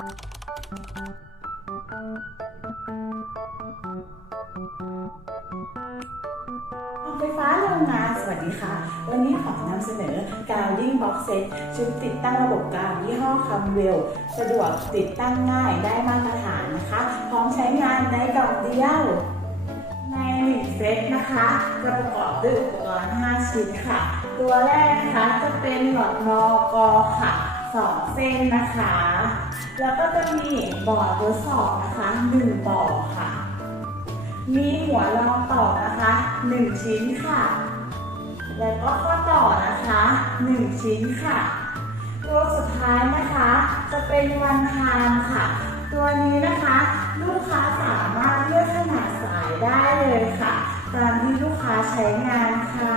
โรงไฟฟ้าโรงงานสวัสดีค่ะ วันนี้ขอนำเสนอ Garding Box Set ชุดติดตั้งระบบกาวยี่ห้อคัมเวลสะดวกติดตั้งง่ายได้มาตรฐานนะคะ พร้อมใช้งานในกล่องเดียวในหนึ่งเซตนะคะจะประกอบด้วยอุปกรณ์ 5 ชิ้นค่ะ ตัวแรกนะคะจะเป็นหลอดนอกอค่ะ 2เส้นนะคะ แล้วก็จะมีบอร์ดทดสอบนะคะ1บอร์ดค่ะ มีหัวรองต่อนะคะ1ชิ้นค่ะ แล้วก็ข้อต่อนะคะ1ชิ้นค่ะ ตัวสุดท้ายนะคะ จะเป็นวันทานค่ะ ตัวนี้นะคะ ลูกค้าสามารถเลือกขนาดสายได้เลยค่ะ ตามที่ลูกค้าใช้งานค่ะ